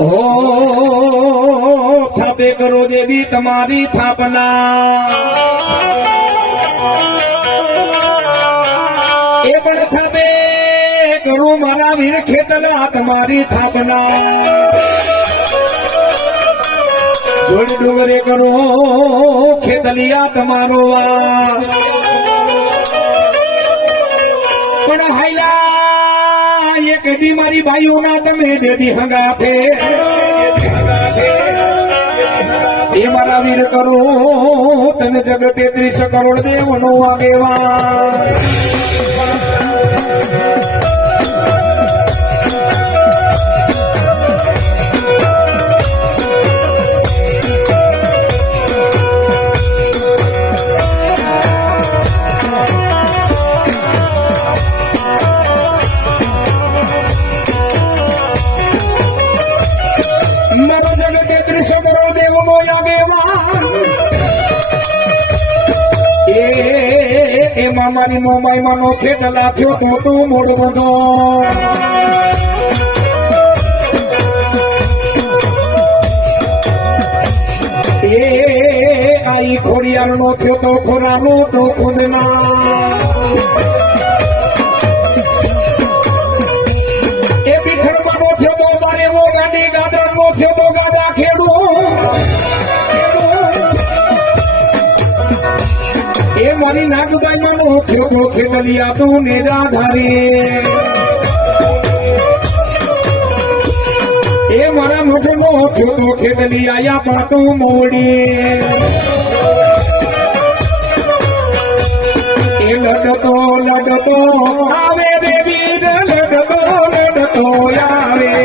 हो थापे करो देवी तुम्हारी थापना ए पण थापे करो मारा वीर खेतला तुम्हारी थापना जोड़ डूंगरे करो खेतलिया तुम्हारो पण हाइला ये कदी मारी भाइयों ना तमे बेबी हंगा थे ये मारा वीर करो तने जगत 33 करोड़ देवनो आगेवा મારી મોમાઈ માનો ખેતલા થયો મોટું મોડું બધો એ આઈ ખોડિયાર નો થયો તો ખોરાનો તો ખુદના એ પીઠરમાં નો થયો તો મારે વો ગાડી ગાદર નો થયો તો ગાડા ખેડો ए मारी नागबाई मानो खेतो खेतलिया तू निराधारी ए मारा मोटो नो खेतो खेतलिया या पातो मोड़ी ए लडतो आवे बेबी लडतो आवे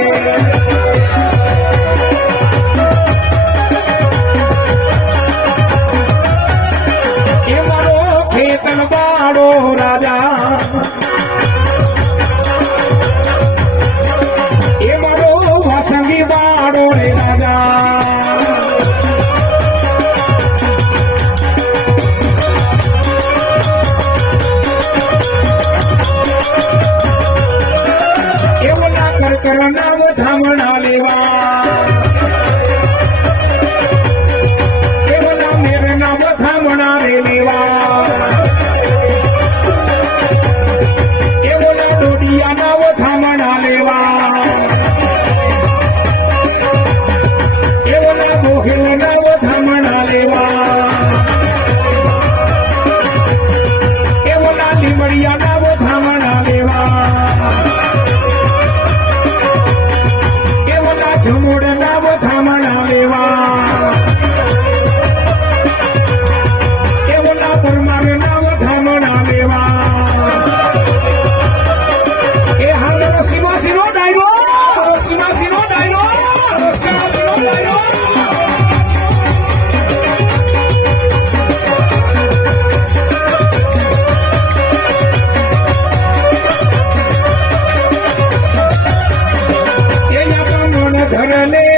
राजा ए मारो वासंगी वाड़ो रे राजा ए बोला कर नाव धामणा लेवा ए बोला मेरे नाम धामणा रे लेवा घरले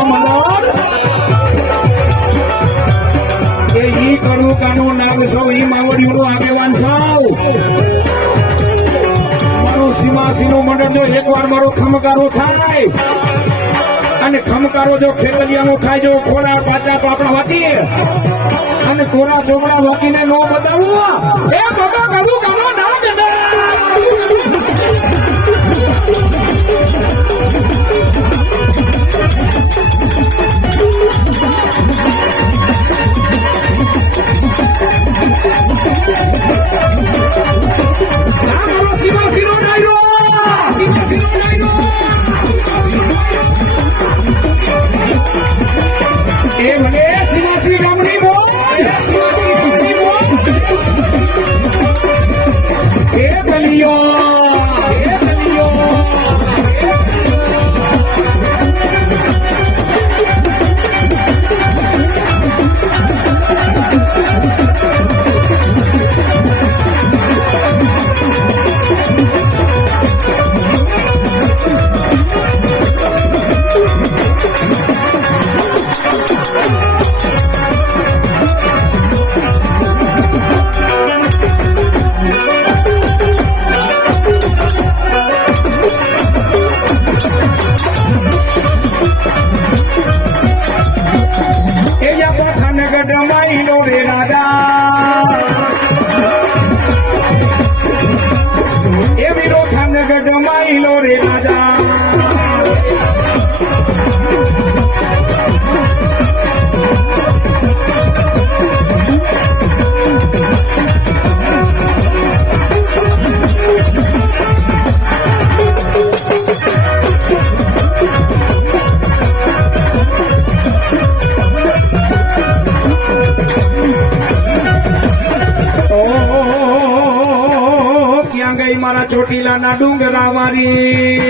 ભૂવા મંડળ એ ઈ કરું કાનું નામ સૌ ઈ માવડીઓનો આગેવાન સૌ મારું સીમાસીનું મંડળ જો એકવાર મારો ખમકારો થાય અને ખમકારો જો ખેતરિયાનો થાય જો ખોરા પાચા પાપડા વાતીએ અને કોરા ચોપડા વાતીને નો બતાવવું એ બાબા કરું કાનો ના બેટા મારા ચોટીલાના ડુંગરા વારી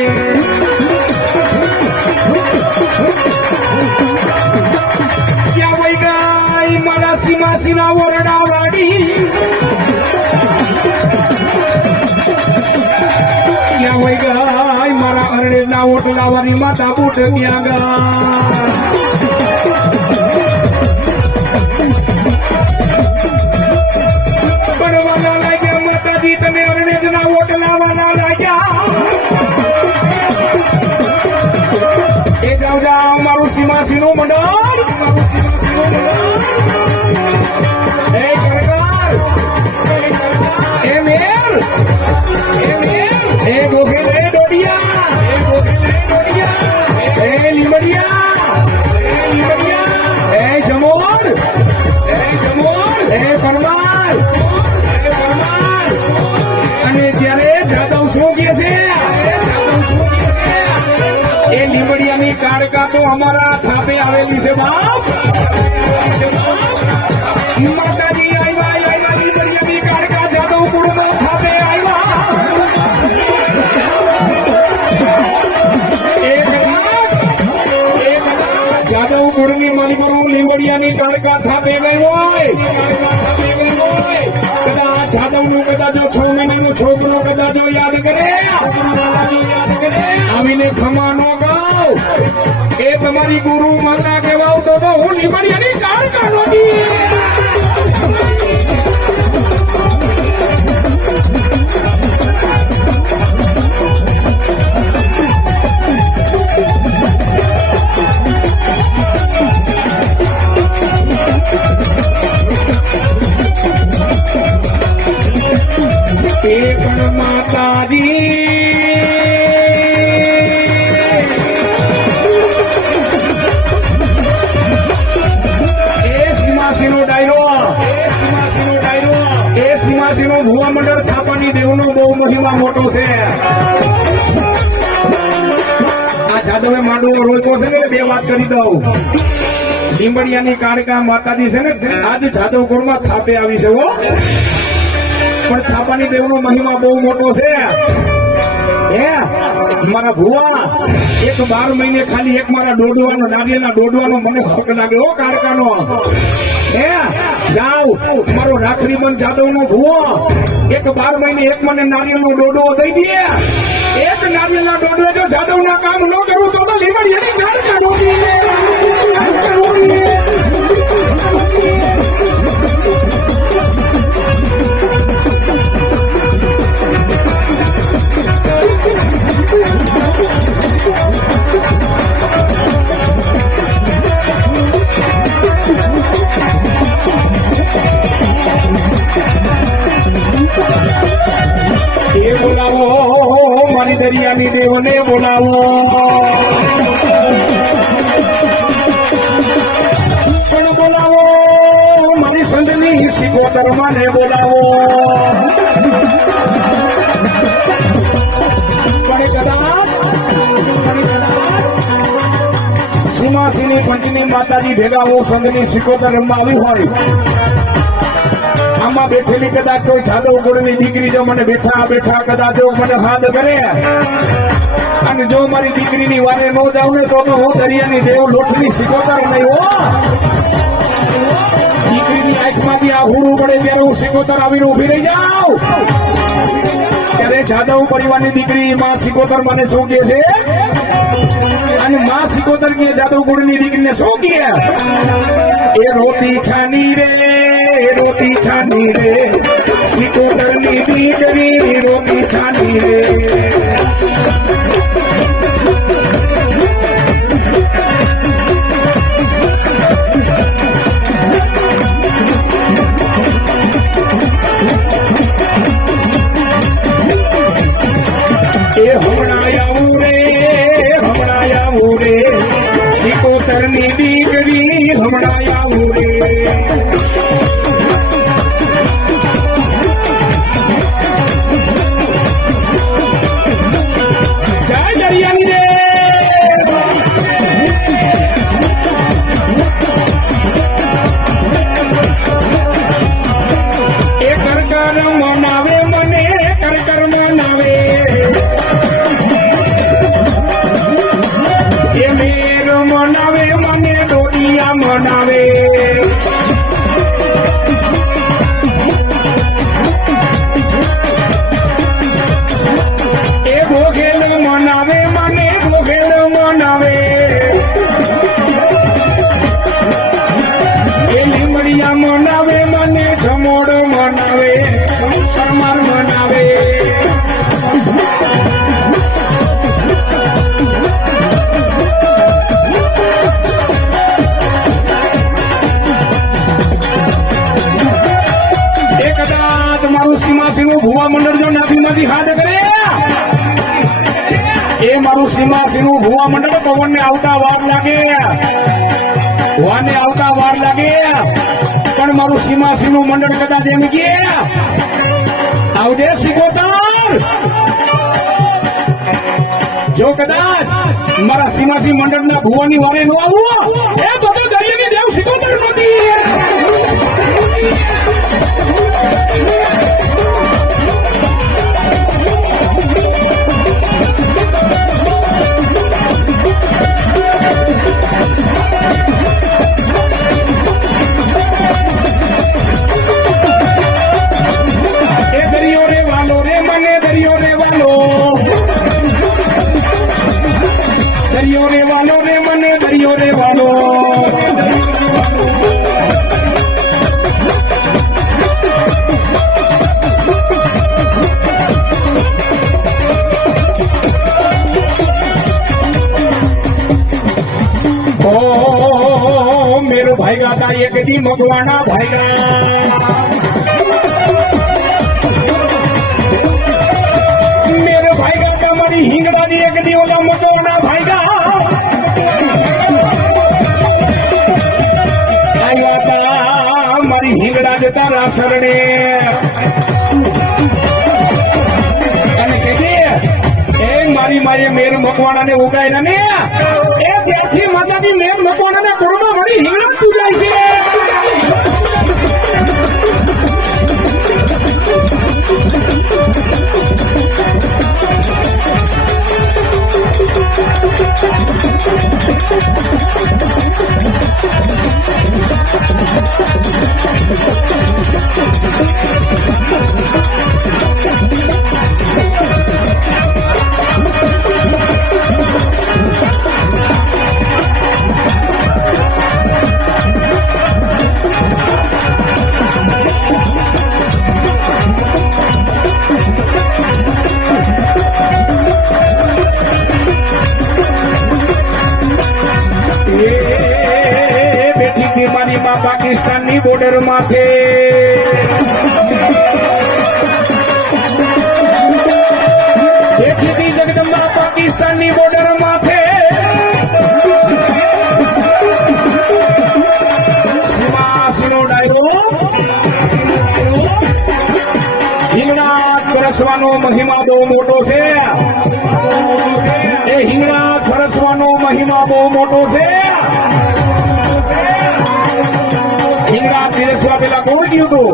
ક્યાં વઈ ગઈ મારા સીમાસીના ઓરડા વાડી ક્યાં વઈ ગઈ મારા અરણેના ઓટલા વારી માતા બુટ ક્યાં ગયા પડવાના લાગ્યા માતાજી તમે અરણેજના ઓટલાવાના લાગ્યા એ જાવ જાવ મારું સીમાસીનું મંડળ મારું સીમાસીનું મંડળ એ કરકાર એ મેર એ ગોખે લે ડોડિયા એ ગોખે લે ડોડિયા એ લીમડિયા એ જમોર એ પરમાર અને ત્યારે જાદવ શું કે છે એ લીમડિયાની કાળકા તો અમારા થાપે આવેલી છે બાપ માતાજી આવ્યા લીમડિયાની કાળકા જાદવ કુળનો થાપે આવ્યા જાદવ કુળની માલિકો લીમડિયાની કાળકા થાપે ગઈ હોય કદાચ જાદવ નું કદાચ 6 મહિનાનું છોકરો કદાચ યાદ કરે આવીને ખમાનો ગાવ એ તમારી ગુરુ માતા કહેવાવ તો હું લીમડિયાની કાળકા નોડી એ પણ માતાજી ભુવા મંડળ થાપાની દેવનો બહુ મહિમા મોટો છે આ જાદવે માંડવો રોક્યો છે ને બે વાત કરી દઉં લીંબડિયાની કાળકા માતાજી છે ને આજ જાદવ કુળમાં થાપે આવી છે હો પણ થાપાની દેવનો મહિમા બહુ મોટો છે મારા ભુવા એક 12 મહિને ખાલી એક મારા દોડવાનો નારિયેળના દોડવાનો મને હક લાગે હો કાળકાનો જાઓ મારો રાખડી બંધ જાદવ નો ભુવો એક 12 મહિને એક મને નારિયેળનો દોડવો દઈ દે એક નારિયેળના દોડવે જો જાદવ ના કામ ન કરું તો લીમડિયાની કાળકા દરિયાની દેવને બોલાવો પણ બોલાવો મારી સંતની સિકોતર માને બોલાવો સીમાસીની પંચની માતાજી ભેગા હું સંઘની સિકોતર રમવા આવી હોય આમાં બેઠેલી કદાચ કોઈ જાદવ ગોળની દીકરી જો મને બેઠા બેઠા કદાચ જો મને હાથ કરે અને જો મારી દીકરીની વારે ન જાઉં ને તો હું દરિયાની દેવ લોટની સિકોતર નહીં હો દીકરીની આંખમાંથી આ હુડું પડે ત્યારે હું સિકોતર આવીને ઉભી રહી જાઉં ત્યારે જાદવ પરિવારની દીકરી માં સિકોતર મને શું કહે છે અને માં સિકોતર કે જાદવ ગુડની દીકરીને શું કહે એ રોટી છાની રે સિકોતરની દીકરી રોટી છાની રે સિકોતરની દીકરી હમણાં આવું રે જય દરિયાની રે એ કરકર મનાવે મને કરકર મનાવે એ મેર મનાવે મને દોડિયા મનાવે એ ભોગેલ મનાવે મને ભોગેલ મનાવે એ લીમડિયા મનાવે મને જમોડ મનાવે પરમાર મનાવે ભુવા મંડળ જો નાભીમાંથી હાથ કરે એ મારું સીમાસીનું ભુવા મંડળ પવનને આવતા વાર લાગે વાને આવતા વાર લાગે પણ મારું સીમાસીનું મંડળ કદાચ એમ કે આવજે સિકોતર જો કદાચ મારા સીમાસી મંડળના ભુવાની વારે ન આવવું એ બધું દરિયાની દેવ સિકોતર નથી ભાઈગા તા એક દી મગવાના ભાઈગા મેરે ભાઈગા તા મારી હિંગડાની એક દી ઓલા મગવાના ભાઈગા આવ્યા તા મારી હિંગડા જતા રાસરણે અને કે એ મારી માએ મેર મકવાણાને ઉગાડ્યા ને એ ત્યાંથી માતાજી મેર મકવાણાને કોરમાં મળી હિંગડા પૂજાય છે ખરસવાનો મહિમા બહુ મોટો છે. એ હિંગળા ખરસવાનો મહિમા બહુ મોટો છે. હિંગળા પીરસવા પેલા કોણ ગયું હતું?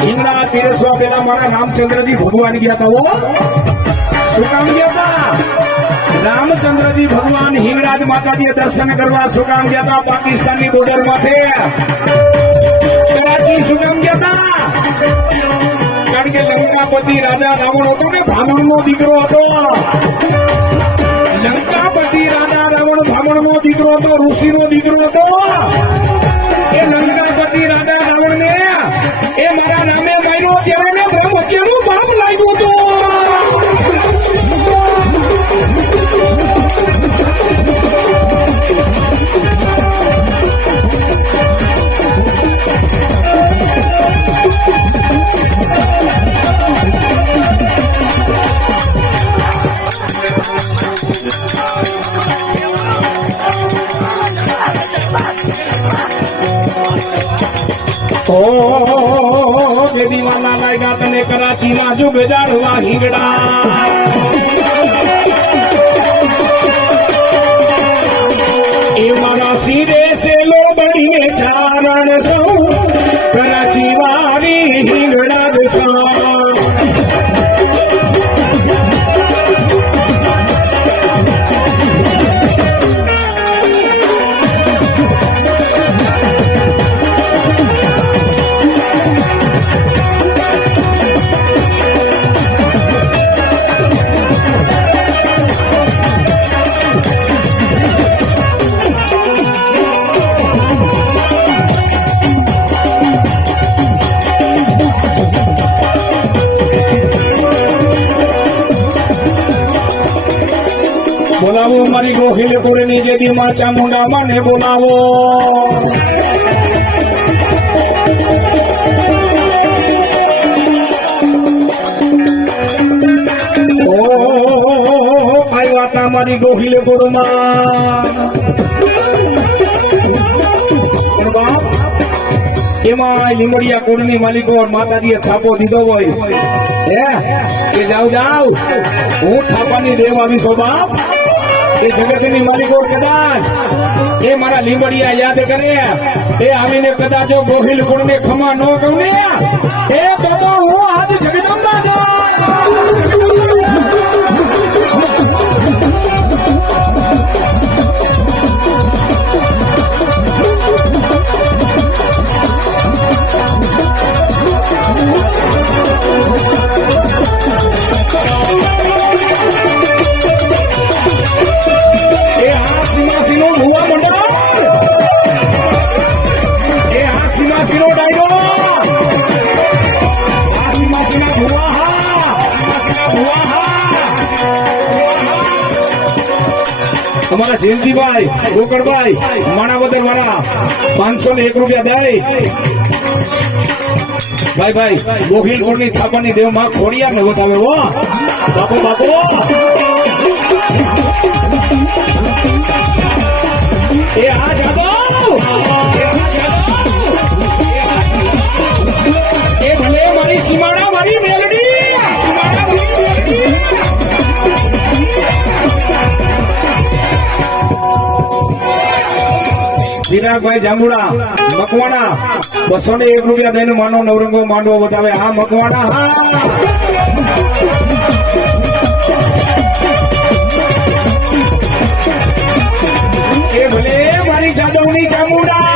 હિંગળા પીરસવા પેલા મારા રામચંદ્રજી ભગવાન ગયા હતા. શું કામ ગયા હતા? રામચંદ્રજી ભગવાન હિંગળાજ માતાજીએ દર્શન કરવા શું કામ ગયા હતા? પાકિસ્તાનની બોર્ડર માથે કરાચી શું કામ ગયા હતા? કારણ કે લંકાપતિ રાજા રાવણ હતો ને, બ્રાહ્મણનો દીકરો હતો. લંકાપતિ રાજા રાવણ બ્રાહ્મણનો દીકરો હતો, ઋષિનો દીકરો હતો. એ લંકાપતિ રાજા રાવણને એ મારા નામે માર્યો ત્યારે મેં બ્રહ્મ હત્યાનું પાપ લાગ્યું હતું. જે દીવાના લાગ્યા તને કરાચીમાં જો બેદાડવા હિંગડા. એ મારા સિરે સેલો બનીને ચારણ સૌ કરાચી વાળી હિંગડા છો. બોલાવો મારી ગોહિલ કોરેની દેવી માં ચામુંડા મને બોલાવો. આવ્યા તા મારી ગોહિલ કોરમાં એમાં લીમડિયા કોળની માલિકો માતાજીએ થાપો દીધો હોય કે જાવ જાવ હું થાપાની દેવ આવી છો બાપ. એ જગતની માલિકો કદાચ એ મારા લીમડિયા યાદ કરે એ આવીને કદાચ ગોહિલ કુળને ખમા ન કહું ને એ તો હું આજ જગદંબા અમારા જયંતિભાઈ રોકડભાઈ માણાવદર વાળા 501 રૂપિયા દઈ. ભાઈ ભાઈ ગોહિલ કોળની થાપાની દેવ માં ખોડિયાર ને બતાવે હો બાપુ બાપુ. એ આ જાદવ એ ભલે મારી સીમાડા મારી મેલડી સીમાડા ચિરાગભાઈ જાંબુડા મકવાણા 201 રૂપિયા દઈને માનો નવરંગો માંડવો બતાવે. હા મકવાણા હા એ ભલે મારી જાદવની જાંબુડા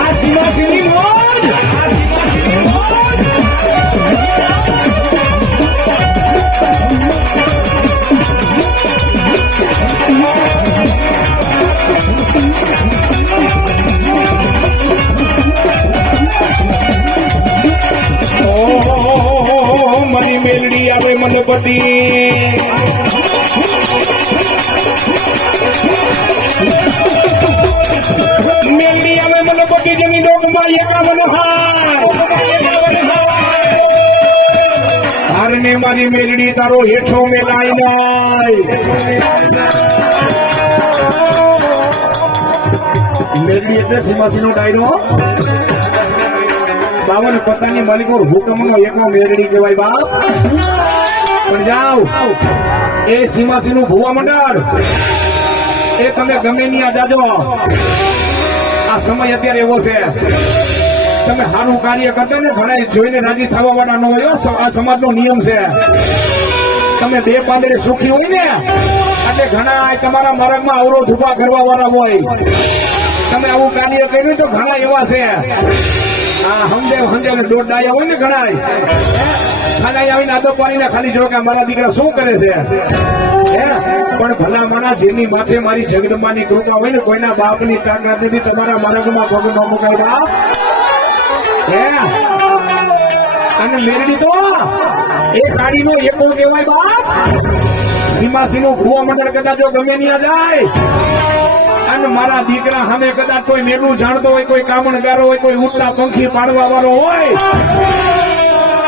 આ સીમા સીની મોજ આ સીમા સીની મોજ. મારી મેલડી આવે મને પતિ મેલડી આવે મને પતિ જેની ડોકમાં 51 હારને મારી મેલડી તારો હેઠો મેલાઈ મેલડી એટલે સીમાસી નો ડાયરો બાવન પોતાની માલિકો હુકમનો એકનો મેરડી કહેવાય બાપ. પણ જાઓ એ સીમાસી નું ભુવા મંડળ એ તમે ગમે ની આ જાજો. આ સમય અત્યારે એવો છે તમે સારું કાર્ય કરતા ને ઘણા જોઈને રાજી થવા વાળા ન હોય. આ સમાજનો નિયમ છે. તમે બે પાંદડે સુખી હોય ને એટલે ઘણા તમારા માર્ગમાં અવરોધ ઉભા કરવા વાળા હોય. તમે આવું કાર્ય કર્યું તો ઘણા એવા છે. હા સમજે દોઢ ડાયા હોય ને ઘણા ખાલી આવીને આદો પાડીને ખાલી જો કે મારા દીકરા શું કરે છે. પણ ભલા માના જેની માથે મારી જગદંબાની કૃપા હોય ને કોઈના બાપની તાકાત નથી તમારા માર્ગમાં પગ ન મુકાય બાપ. અને મેરડી તો એ ગાડીનો એકો કહેવાય બાપ. સીમાસીનું ભુવા મંડળ કદાચ જો ગમે ત્યાં જાય અને મારા દીકરા સામે કદાચ કોઈ મેલું જાણતો હોય, કોઈ કામણગારો હોય, કોઈ ઉડતા પંખી પાડવા વાળો હોય,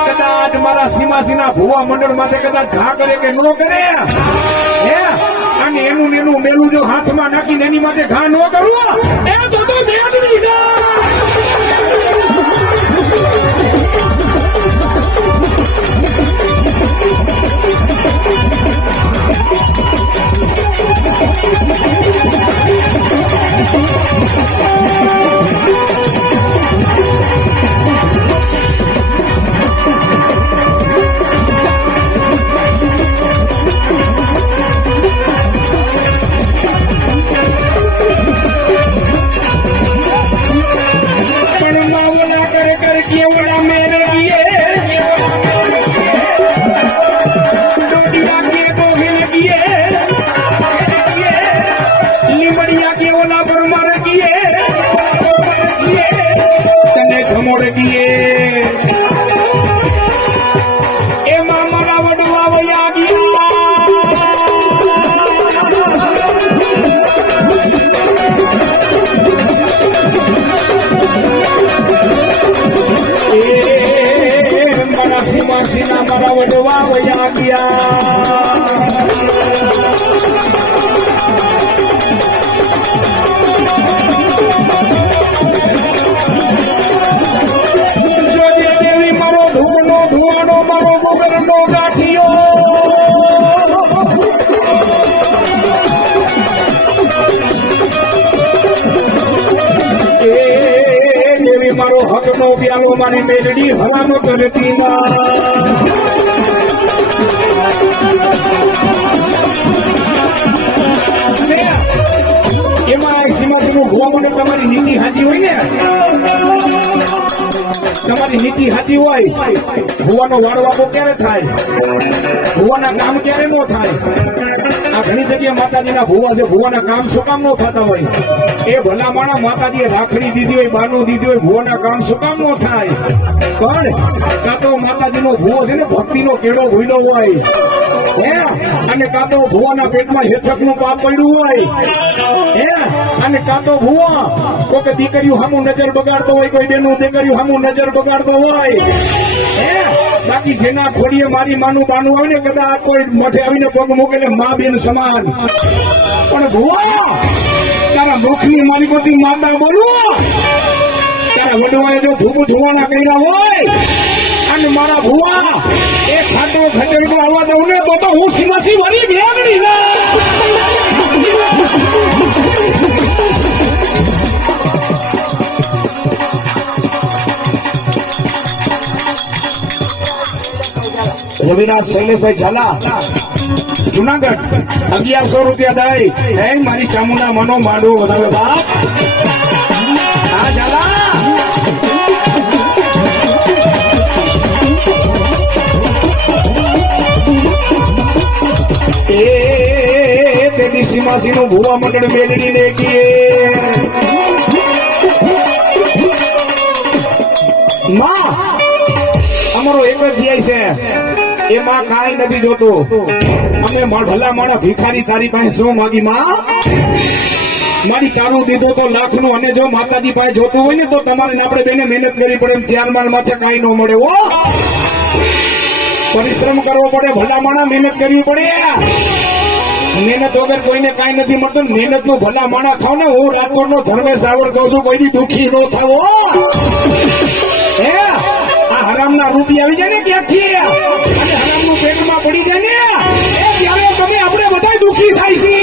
કદાચ મારા સીમાસીના ભુવા મંડળ માટે કદાચ ઘા કરે કે ન કરે અને એનું મેલું જો હાથમાં નાખીને એની માટે ઘા ન કરવું એ તો મેરડી મારો હકનો પ્યાલો મારી મેલડી હરાનો કરતી એમાં સીમાસીનું ભુવા મંડળ તમારી નીતિ હાજી હોય ને, તમારી નીતિ હાજી હોય ભુવાનો વાળો આપો ક્યારે થાય, ભુવાના કામ ક્યારે ન થાય. આ ઘણી જગ્યાએ માતાજીના ભુવા છે, ભુવાના કામ શું કામ ન થતા હોય. એ ભલા માણા માતાજીએ રાખડી દીધી હોય, બાનું દીધી હોય, ભુવાના કામ શું કામ ન થાય. પણ કાં તો માતાજીનો ભુવો છે ને ભક્તિનો કેળો ભૂલ્યો હોય અને કાં તો ભુવાના પેટમાં હેઠકનું પાપ પડ્યું હોય અને કાં તો ભુવા કોઈ દીકરીઓ સામું નજર બગાડતો હોય, કોઈ બેનું દીકરીઓ સામું નજર બગાડતો હોય. બાકી જેના ખોડીએ મારી માનું બાનું આવે ને કદાચ કોઈ મોઢે આવીને પગ મૂકે મા બેન સમાન. પણ ભુવા તારા મુખની માલિકોથી માતા બોલવું તારા વડવાએ જો ધૂપ ધોવાના કર્યા હોય અને મારા ભુવા એ ખાટો ખતરનો આવવા દઉં ને તો હું સીમાસી વળી મેળવી રવિનાથ શૈલેષભાઈ ઝાલા જુનાગઢ 1100 રૂપિયા દઈ મારી ચામુંડા મનો માંડવો વધારે બાપ. હા ઝાલા તેની સીમાસીનું ભુવા મંડળ મેળવી ને માં અમારો એક જ ધ્યેય છે, એમાં કાંઈ નથી જોતું. અમે ભલા માણા ભિખારી તારી પાસે શું માગી માં, મારી તારું દીધું તો લાખનું. અને જો માતાજી પાસે જોતું હોય ને તો તમારે આપણે બેને મહેનત કરવી પડે. ત્યાર માલ માથે કાંઈ ન મળે. ઓ પરિશ્રમ કરવો પડે, ભલા માણા મહેનત કરવી પડે. મહેનત વગર કોઈને કાંઈ નથી મળતું. મહેનત નું ભલા માણા ખાવ ને. હું રાજકોટ નો ધર્મેશ રાવળ કહું છું, કોઈ દુઃખી ન થાવ. થોડા રૂપિયા આવી જાય ને ત્યાંથી અને હરામનું પેટમાં પડી જાય ને એ ત્યારે તમે આપણે બધા દુઃખી થાય છે.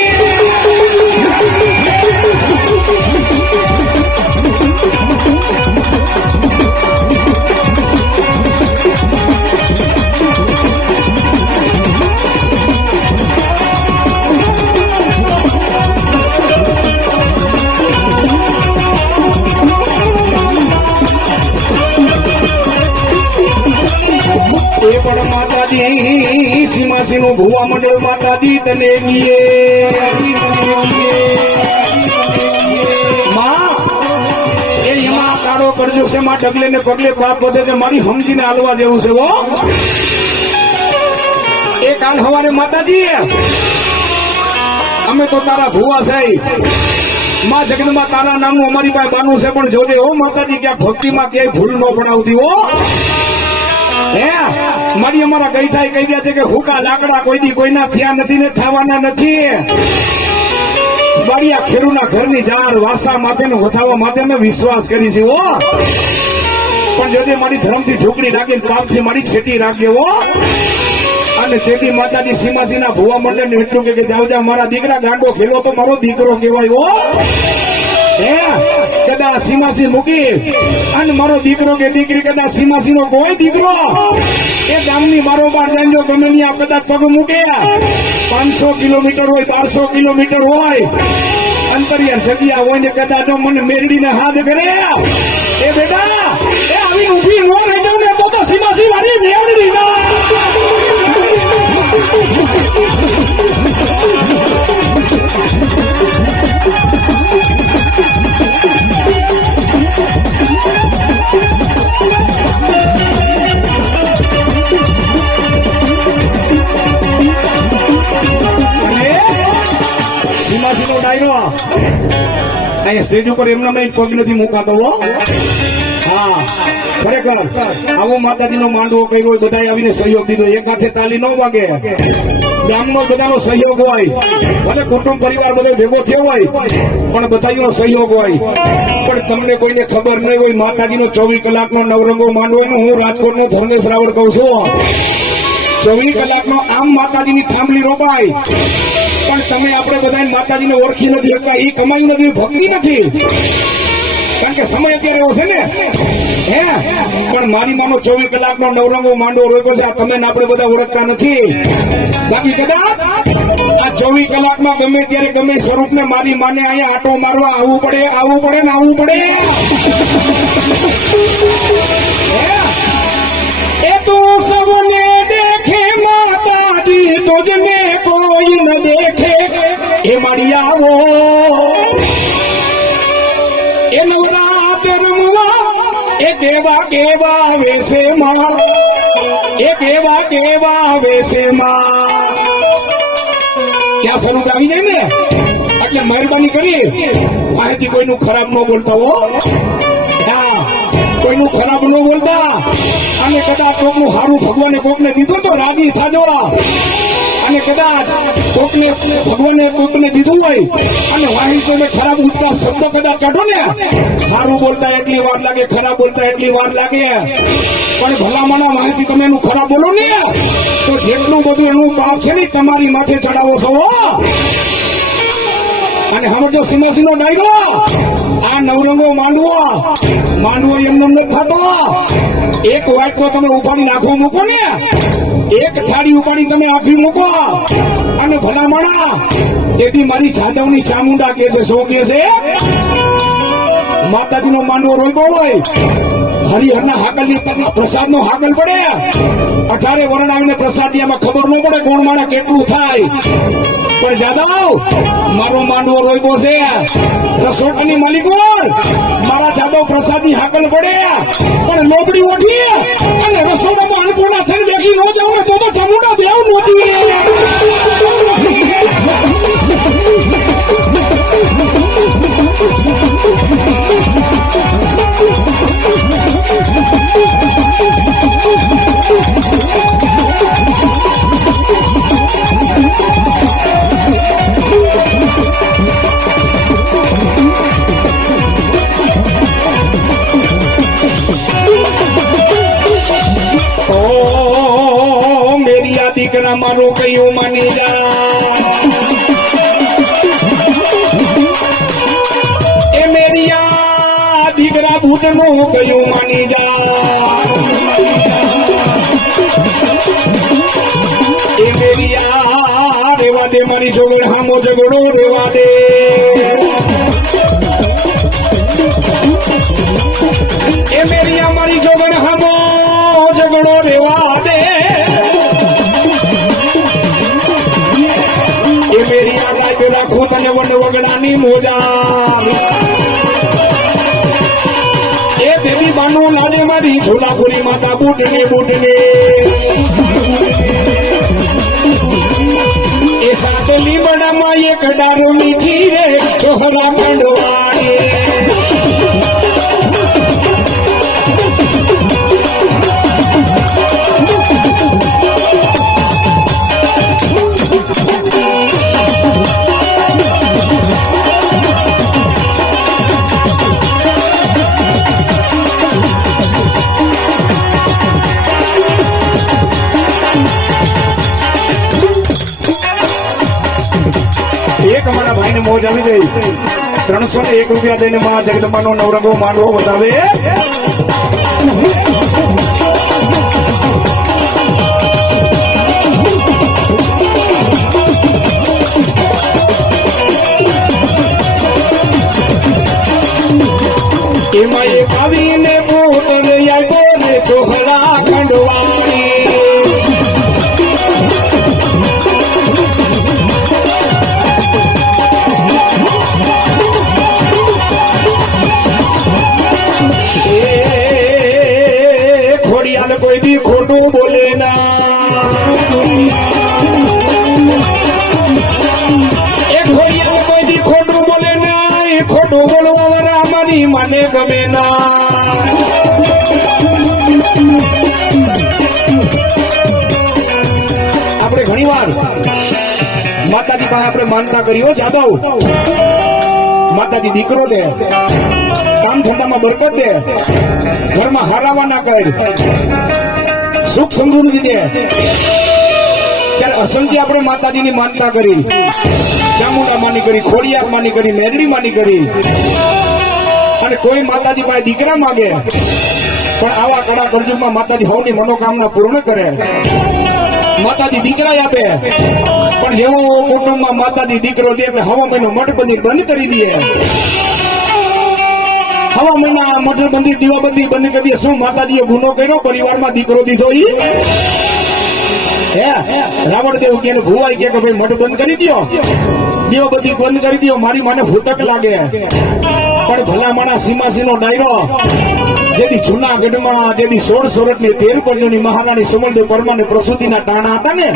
એ પણ માતાજી સીમાસી નું ભુવા મંડળ માતાજી તને ગીએ એ એમાં કાળો કરજો છે માં ડગલે ને પગલે પાપ વધે છે મારી સમજીને હાલવા જેવું છે હો. એ કાલ સવારે માતાજી અમે તો તારા ભુવા સાહેબ માં જગદંબા તારા નામનું અમારી પાસે બાનું છે પણ જોજે હો માતાજી ક્યાં ભક્તિમાં ક્યાંય ભૂલ ન પડાવતી હો. હે મારી અમારા ગઈઠાઈ કહી ગયા છે કે હુકા લાકડા કોઈ દી કોઈના થયા નથી ને થવાના નથી. મારી આ ખેડૂના ઘરની જાણ વાસા માટે ને વધારવા માટે મેં વિશ્વાસ કરી છે હો. પણ જોજે મારી ધર્મથી ઢોકળી રાખીને પાપથી મારી છેટી રાખજે હો. અને તેથી માતાજી સીમાસીના ભુવા મંડળ ને એટલું કે જાવ જા મારા દીકરા ગાંડો ખેલો તો મારો દીકરો કહેવાય હો. હે કદાચ સીમાસી મૂકી અને મારો દીકરો કે દીકરી કદાચ સીમાસી નો કોઈ દીકરો એ ગામની બારોબાર જઈને ગમે ત્યાં કદાચ પગ મૂકે 500 કિલોમીટર હોય 1200 કિલોમીટર હોય અંતરિયાળ જગ્યા હોય ને કદાચ મને મેરડીને હાથ કરે એ બેટા એ આવી ઊભી ન રહી જાવ ને તો સીમાસી મારી મેરડી ના. સીમાસીનો ડાયરો અહીંયા સ્ટેજ ઉપર એમના પગ નથી મુકાતો. હા ખરેખર આવો માતાજીનો માંડવો કર્યો હોય બધા આવીને સહયોગ દીધો. એક હાથે તાલી ન વાગે ગામનો બધાનો સહયોગ હોય ભલે કુટુંબ પરિવાર બધો ભેગો થયો હોય પણ બધાનો સહયોગ હોય. પણ તમને કોઈને ખબર નહીં હોય માતાજીનો 24 કલાકનો નવરંગો માંડવો એનો હું રાજકોટનો ધર્મેશ રાવળ કહું છું. 24 કલાકનો આમ માતાજીની થાંભલી રોપાય પણ તમે આપણે બધા માતાજીને ઓળખી નથી શકતા. એ કમાઈ નથી ભક્તિ નથી કારણ કે સમય અત્યારે એવો છે ને હે. પણ મારી માનો 24 કલાકનો નવરંગો માંડવો રોક્યો છે. આ તમે આપણે બધા ઓળખતા નથી. બાકી કદાચ આ 24 કલાકમાં ગમે ત્યારે ગમે સ્વરૂપને મારી માને અહીંયા આટો મારવા આવવું પડે ને આવવું પડે. એ તો સૌને દેખે માતાજી તુજને કોઈ ન દેખે એ મારી આવો એ નવરાત્ર રમવા એ કેવા વેશે માં એ કેવા વેશે માં ક્યાં શરૂ આવી જાય ને એટલે મહેરબાની કરી માહિતી કોઈનું ખરાબ ન બોલતા હો. હા કોઈનું ખરાબ ન બોલતા અને કદાચ કોકનું સારું ભગવાને કોકને દીધું તો રાજી થાજો. અને કદાચ કોકને ભગવાને કોકને દીધું હોય અને વાહી તમે ખરાબ ઉઠતા શબ્દ કદાચ કાઢો ને સારું બોલતા એટલી વાર લાગે ખરાબ બોલતા એટલી વાર લાગે. પણ ભલામણા માહિતી તમે એનું ખરાબ બોલો ને તો જેટલું બધું એનું પાપ છે ને તમારી માથે ચડાવો છો. અને સમજો સીમાસી નો ડાયરો આ નવરંગો માંડવો એમને નથી થતો. એક વાટકો તમે ઉપાડી નાખો મૂકો ને એક થાળી ઉપાડી તમે આખી મૂકો અને ભલામણા એથી મારી જાદવની ચામુંડા કે છે શું કે છે માતાજીનો માંડવો રોઈકો હોય હરિહરના હાકલની પ્રસાદ નો હાકલ પડે 18 વરણ આવીને પ્રસાદ એમાં ખબર ન પડે કોણ માણે કેટલું થાય. પણ જાદવ મારો માંડવો રોઈકો છે રસોટાની માલિક મારા જાદવ પ્રસાદની હાકલ પડે પણ લોબડી ઓઠી અને રસોડામાં અન્નપૂર્ણા થઈને બેઠી ન જાવ ને તો ચામુંડા દેવ નહોતી. દીકરા મારું કયું માની જા એ મેરિયા દીકરા ભૂતનું કયું માની જા એ મેરિયા રેવા દે મારી જોગડ હામો ઝઘડો રેવા દે એ મેરિયા મારી જોગડ હામો ઝઘડો રેવા દે એ મેરિયા ગાય રાખો તને વગડાની મોજા એ બેબી બાનો લાડે મારી ઝોલાપુરી માતા બુટને એ સાથે લીમડામાં એક ડારો મીઠી રે છોહરા કંડવાડે એક અમારા ભાઈ ને મોજ આવી ગઈ 301 રૂપિયા દઈને માં જગદંબાનો નવરંગો માંડવો વધાવે એમાં એક આવીને પોતને આવ્યો ને ચોહરા ખંડવાણી કોઈ બી ખોટું બોલે ના એ ઘોડિયા કોઈ બી ખોટું બોલે ના એ ખોટું બોલવા વાળા અમારી મને ગમે ના આપણે ઘણી વાર માતાજી પાસે આપણે માનતા કર્યો જાદવ માતાજી દીકરો દે કામ ધંધામાં બરકત દે ઘરમાં હારાવા ના કર સુખ સમૃદ્ધિ દે ત્યારે અસંખ્ય આપણે માતાજીની માનતા કરી ચામુંડા માની કરી ખોડિયાર માની કરી મેરડી માની કરી અને કોઈ માતાજી પાસે દીકરા માંગે પણ આવા કડા કરજુમાં માતાજી સૌની મનોકામના પૂર્ણ કરે માતાજી દીકરા આપે પણ જેવો કુટુંબમાં માતાજી દીકરો દે એટલે હવા મહિનો મઠબંધી બંધ કરી દે હવા મહિના મઠબંધી દીવાબંધી બંધ કરી દે શું માતાજીએ ગુનો કર્યો પરિવારમાં દીકરો દીધો હે રાવણદેવ કે ભુવાઈ કે ભાઈ મઠ બંધ કરી દો દીવાબંધી બંધ કરી દો મારી માને ભૂતક લાગે પણ ભલા માણા સીમાસીનો ડાયરો જેથી જૂનાગઢમાં જેથી 16 સોરઠની 13 કન્યાની મહારાણી સમુદ્ર પરમાને પ્રસૂતિના ટાણા હતા ને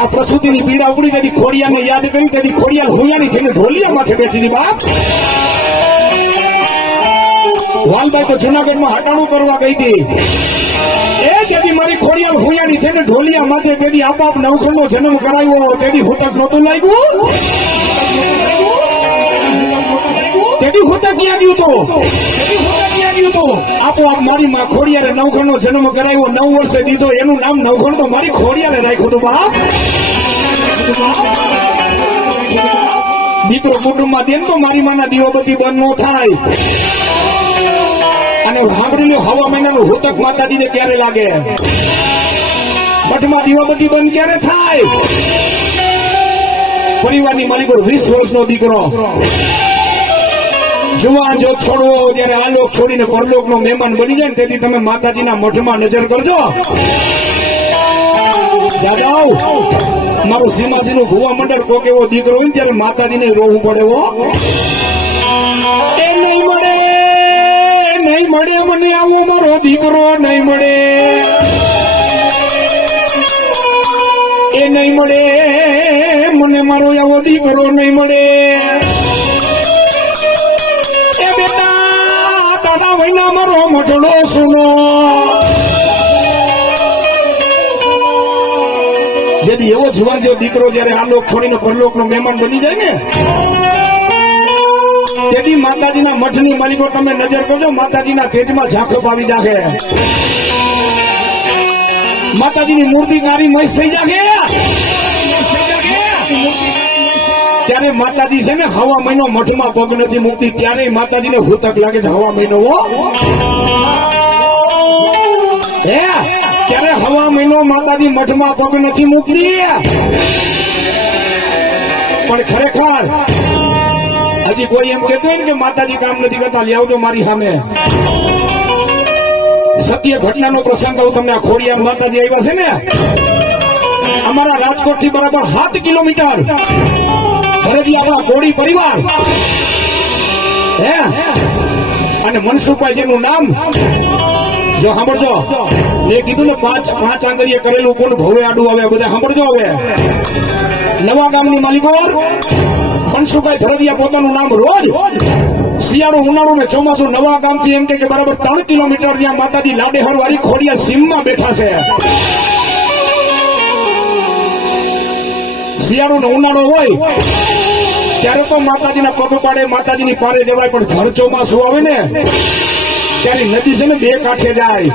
આ પ્રસૂતિની પીડા ઉડી તેથી ખોડિયાને યાદ કરી તેથી ખોડિયાર હુયાની થઈને ઢોલિયા માથે બેઠી હતી બાપ વાલભાઈ તો જૂનાગઢમાં હટાણું કરવા ગઈ હતી એ તેથી મારી ખોડિયાર હુયાની થઈને ઢોલિયા માથે તેથી આપોઆપ નવખંડનો જન્મ કરાવ્યો તેથી હુતક નહોતું લાગ્યું તેથી હુતક ક્યાં ગયું તો આપોઆપ મારી માં ખોડિયારે નવખંડનો જન્મ કરાવ્યો 9 વર્ષે દીધો એનું નામ નવખંડ તો મારી ખોડિયારે રાખ્યું હતું બાપ દીકરો કુટુંબમાં તેમ તો મારી માના દીવાબત્તી બંધ ન થાય અને સાંભળેલું હવા મહિનાનું હુતક માતાજીને ક્યારે લાગે મઠમાં દીવાબત્તી બંધ ક્યારે થાય પરિવારની માલિકો 20 વર્ષનો દીકરો જુવાન જો છોડવો જયારે આ લોક છોડીને પરલોકનો મહેમાન બની જાય ને તેથી તમે માતાજીના મઠમાં નજર કરજો જાદવ મારું સીમાસીનું ભુવા મંડળ કોક એવો દીકરો હોય ને ત્યારે માતાજીને રોવું પડે એ નહીં મળે મને આવો મારો દીકરો નહીં મળે એ નહીં મળે મને મારો આવો દીકરો નહીં મળે એ બેટા તારા વૈના મારો મઠડો સુનો જેથી એવો જુવાન જેવો દીકરો જયારે આ લોક છોડીને પરલોકનો મહેમાન બની જાય ને તેથી માતાજીના મઠની માલિકો તમે નજર કરજો માતાજીના પેટમાં ઝાંખો પાવી નાખે માતાજીની મૂર્તિ કાળી મસ્ત થઈ જાગે ત્યારે માતાજી છે ને હવા મહિનો મઠમાં પગ નથી મૂકતી ત્યારે માતાજીને ભૂતક લાગે છે હવા મહિનો હે ત્યારે હવા મહિનો માતાજી મઠમાં પગ નથી મૂકતી પણ ખરેખર હજી કોઈ એમ કહેતું હોય ને કે માતાજી કામ નથી કરતા લઈ આવજો મારી સામે સત્ય ઘટનાનો પ્રસંગ હું તમને આ ખોડિયાર માતાજી આવ્યા છે ને અમારા રાજકોટ થી બરાબર 7 કિલોમીટર ઘરેથી આપણા કોળી પરિવાર હે અને મનસુખભાઈ જેનું નામ જો સાંભળજો મેં કીધું ને પાંચ આંગળીએ કરેલું કોણ ભવે આડું આવે બધા સાંભળજો હવે નવા ગામની માલિકો મનસુખભાઈ ભરડિયા પોતાનું નામ રોજ શિયાળો ઉનાળો ને ચોમાસું નવા ગામ થી એમ કે બરાબર 3 કિલોમીટર ત્યાં માતાજી લાડેહર વાળી ખોડિયાર સીમમાં બેઠા છે શિયાળો ને ઉનાળો હોય ત્યારે તો માતાજીના પગ પાડે માતાજીની પારે જવાય પણ ઘર ચોમાસું આવે ને ત્યારે નદી છે ને બે કાંઠે જાય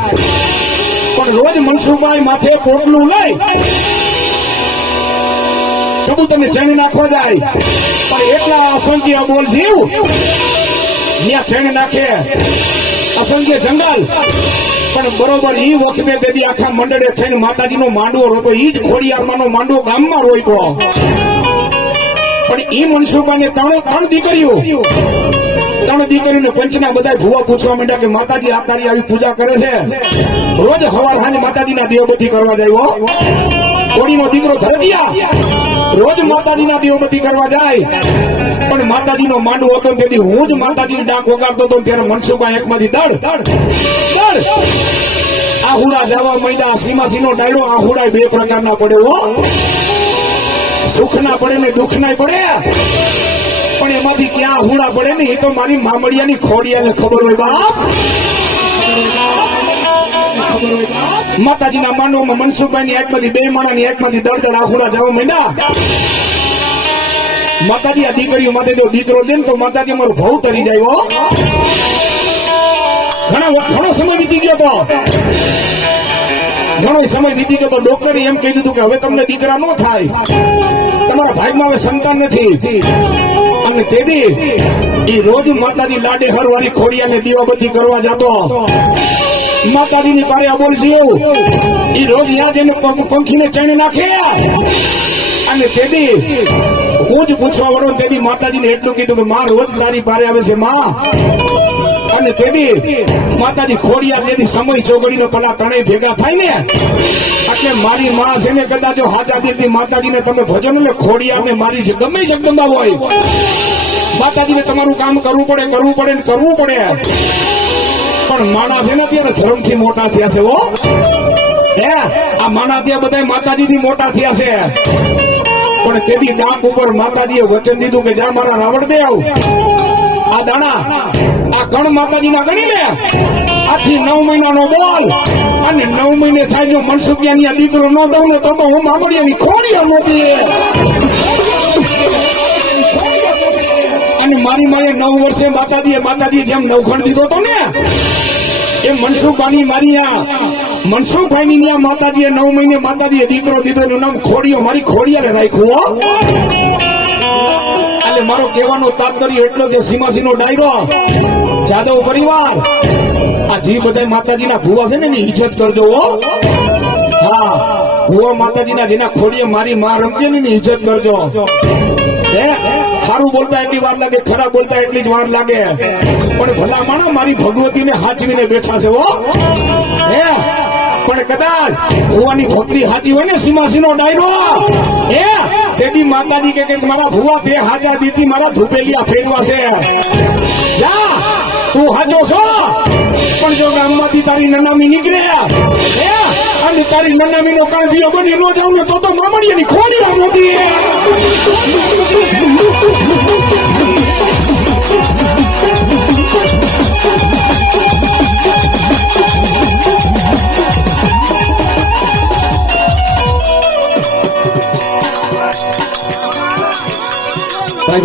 પણ રોજ મનસુખભાઈ માથે પોટલું લઈ કબૂતર તમે ચણી નાખવા જાય પણ એટલા અસંખ્ય બોલ જીવ ત્યાં ચણી નાખે અસંખ્ય જંગલ પણ બરોબર ઈ વખતે તેથી આખા મંડળે થઈને માતાજીનો માંડવો રોતો ઈ જ ખોડિયારમાંનો માંડવો ગામમાં રોક્યો પણ ઈ મનસુખભાઈને ત્રણ દીકરીઓને પંચના બધા ભૂવા પૂછવા માંડ્યા કે માતાજી આ તારી આવી પૂજા કરે છે રોજ હવાર સાંજ માતાજીના દેવબતી કરવા જાય કોડીનો દીકરો ધરતિયા રોજ માતાજીના દેવબતી કરવા જાય પણ માતાજીનો માંડવો હતો તેથી હું જ માતાજીની ડાક વગાડતો હતો ત્યારે મનસુખભાઈ એકમાંથી દડ આહુડા જવા માંડ્યા સીમાસીનો ડાયરો આહુડા બે પ્રકારના પડે સુખ ના પડે ને દુઃખ ના પડે પણ એમાંથી ક્યાં આહુડા પડે ને એ તો મારી મામડિયાની ખોડિયાને ખબર હોય બાપ માતાજીના માંડવામાં મનસુખભાઈની એકમાંથી બે માણાની એકમાંથી દડ આહુડા જવા માંડ્યા માતાજી આ દીકરીઓ માટે જો દીકરો દે ને તો માતાજી અમારો ભાવ તરી જાય ઘણો સમય વીતી ગયો તો ઘણો સમય વીતી ગયો તો ડોક્ટરે એમ કહી દીધું કે હવે તમને દીકરા ન થાય તમારા ભાઈમાં હવે સંતાન નથી અને તેથી એ રોજ માતાજી લાડે હરવાળી ખોડિયાને દીવાબત્તી કરવા જતો માતાજીની પારે બોલ છે એ રોજ યાદ એને પંખીને ચણી નાખે અને તેથી હું જ પૂછવા વળો તેથી માતાજીને એટલું કીધું કે માં રોજ તારી પારે આવે છે માં અને તેથી માતાજી ખોડિયાર તેથી સમય ચોગડીનો પેલા ત્રણેય ભેગા થાય ને એટલે મારી માં છે ને કદાચ હાજા દીધી માતાજીને તમે ભજન એટલે ખોડિયારને મારી ગમે જગદંબા હોય માતાજીને તમારું કામ કરવું પડે પણ માણસ છે ને અત્યારે ધર્મથી મોટા થયા છે હે આ માણા ત્યાં બધા માતાજીથી મોટા થયા છે પણ તેથી ડાક ઉપર માતાજીએ વચન દીધું કે જા મારા રાવણ દેવ આ દાણા આ ગણ માતાજીના ગણી ને આથી 9 મહિનાનો બોલ અને 9 મહિને થાય જો મનસુખિયાની આ દીકરો ન દઉં ને તો હું મામડિયાની ખોડિયા મોટી અને મારી માએ 9 વર્ષે માતાજીએ જેમ નવખંડ દીધો હતો ને એ મનસુખભાઈની આ માતાજીએ 9 મહિને માતાજીએ દીકરો દીધો એનું નામ ખોડિયો મારી ખોડિયાને રાખ્યું એટલે મારો કહેવાનો તાત્પર્ય એટલો છે સીમાસીનો ડાયરો જાદવ પરિવાર આ જે બધા માતાજીના ભુવા છે ને એની ઇજ્જત કરજો હા ભુવા માતાજીના જેના ખોડીએ મારી માં રમતી ને એની ઇજ્જત કરજો સારું બોલતા એટલી વાર લાગે ખરાબ બોલતા એટલી જ વાર લાગે પણ ભલા માણસ મારી ભગવતીને હાચવીને બેઠા છે હે પણ કદાચ ભુવાની ભક્તિ હાચી હોય ને સીમાસીનો ડાયરો હે તેથી માતાજી કે મારા ભુવા બે હાજર દીધી મારા ધૂપેલિયા ફેરવા છે જા તું હાજો છો પણ જો ગામમાંથી તારી નનામી નીકળે હે અને તારી નનામી નો કાંધિયો બની ન જાવ ને તો મામડિયાની ખોડિયા મોટી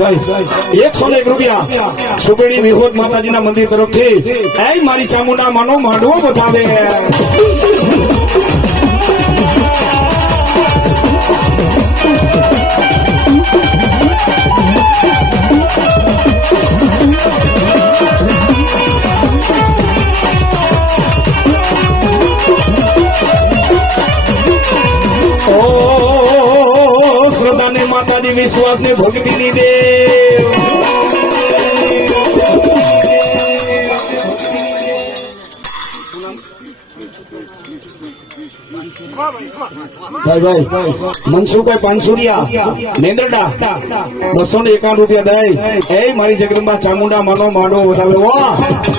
ભાઈ 101 રૂપિયા સુબેડી વિહોદ માતાજીના મંદિર તરફથી મારી ચામુંડા માનો માંડવો બતાવે શ્રદ્ધાને માતાજી વિશ્વાસને ભક્તિની દેવ ભાઈ મનસુખભાઈ પાનસુરિયા નેંદરડા 251 રૂપિયા દઈ એ મારી જગદંબા ચામુંડા માનો માંડવો વધાવે વાહ